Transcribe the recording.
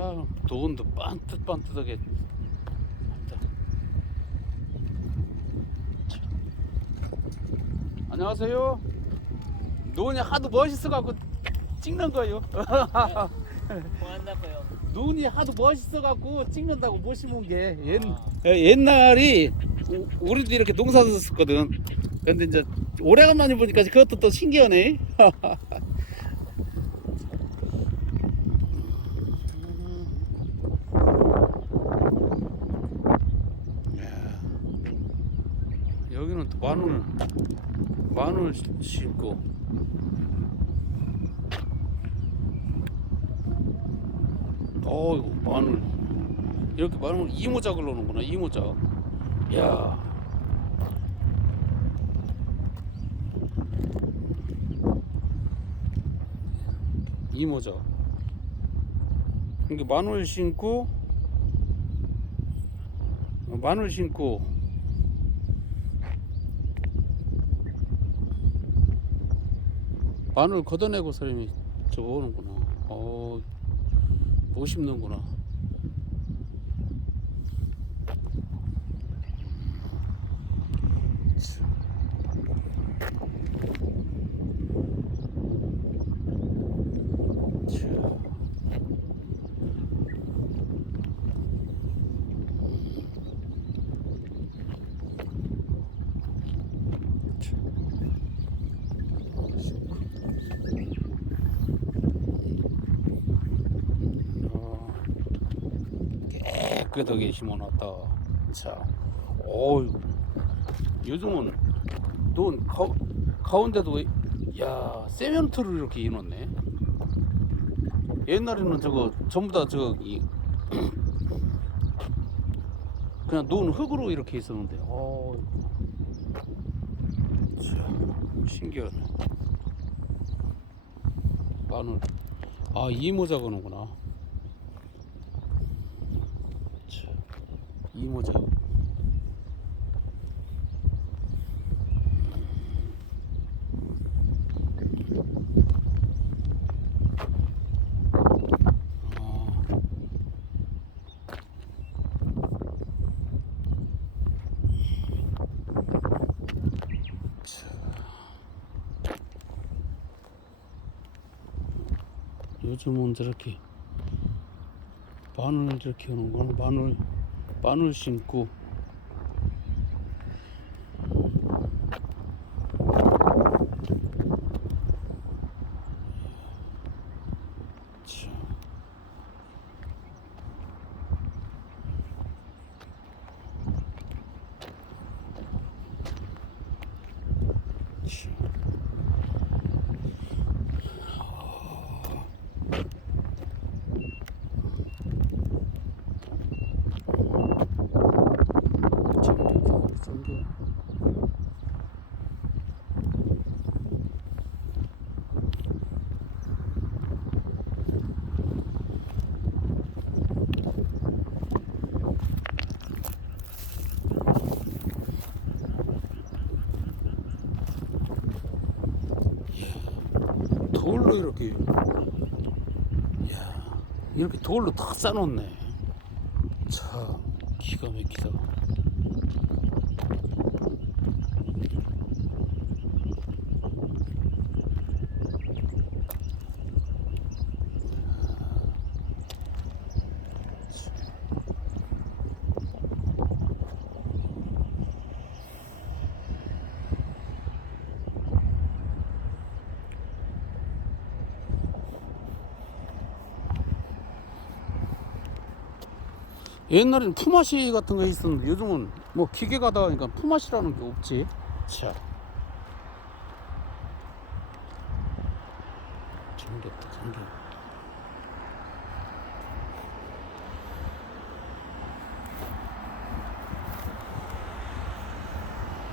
참 돈도 반듯반듯하게. 안녕하세요. 눈이 하도 멋있어갖고 찍는 거예요. 뭐 한다고요? 눈이 하도 멋있어갖고 찍는다고 못 심은 게 옛, 아. 예, 옛날이 우- 우리도 이렇게 농사 짓었거든. 근데 이제 오래간만에 보니까 그것도 또 신기하네. 여기는 또 마늘 마늘 심고. 어이구 마늘. 이렇게 마늘 이모작 을 넣는구나 이모작. 야. 이모작. 이게 마늘 심고 어, 마늘 심고 마늘 걷어내고 사람이 저거 오는구나. 어, 못 심는구나 자. 어, 깨끗하게 심어놨다. 자, 어이 요즘은 넌 가, 가운데도 왜- 야 세멘트를 이렇게 해놓네. 옛날에는 저거 전부 다 저기 그냥 논 흙으로 이렇게 있었는데, 어, 참 신기하네. 마늘, 아 이모자 거는구나. 참, 이모자. 아. 요즘은 저렇게 마늘 저렇게 하는 거는 마늘 마늘 심고 참. 참. 참 비싼데. 돌로 이렇게. 야 이렇게 돌로 다 싸놓네. 참 기가 막히다 옛날에는 품앗이 같은 거 있었는데 요즘은 뭐 기계가 다 하니까 품앗이라는 게 없지. 자. 정겹다 정겹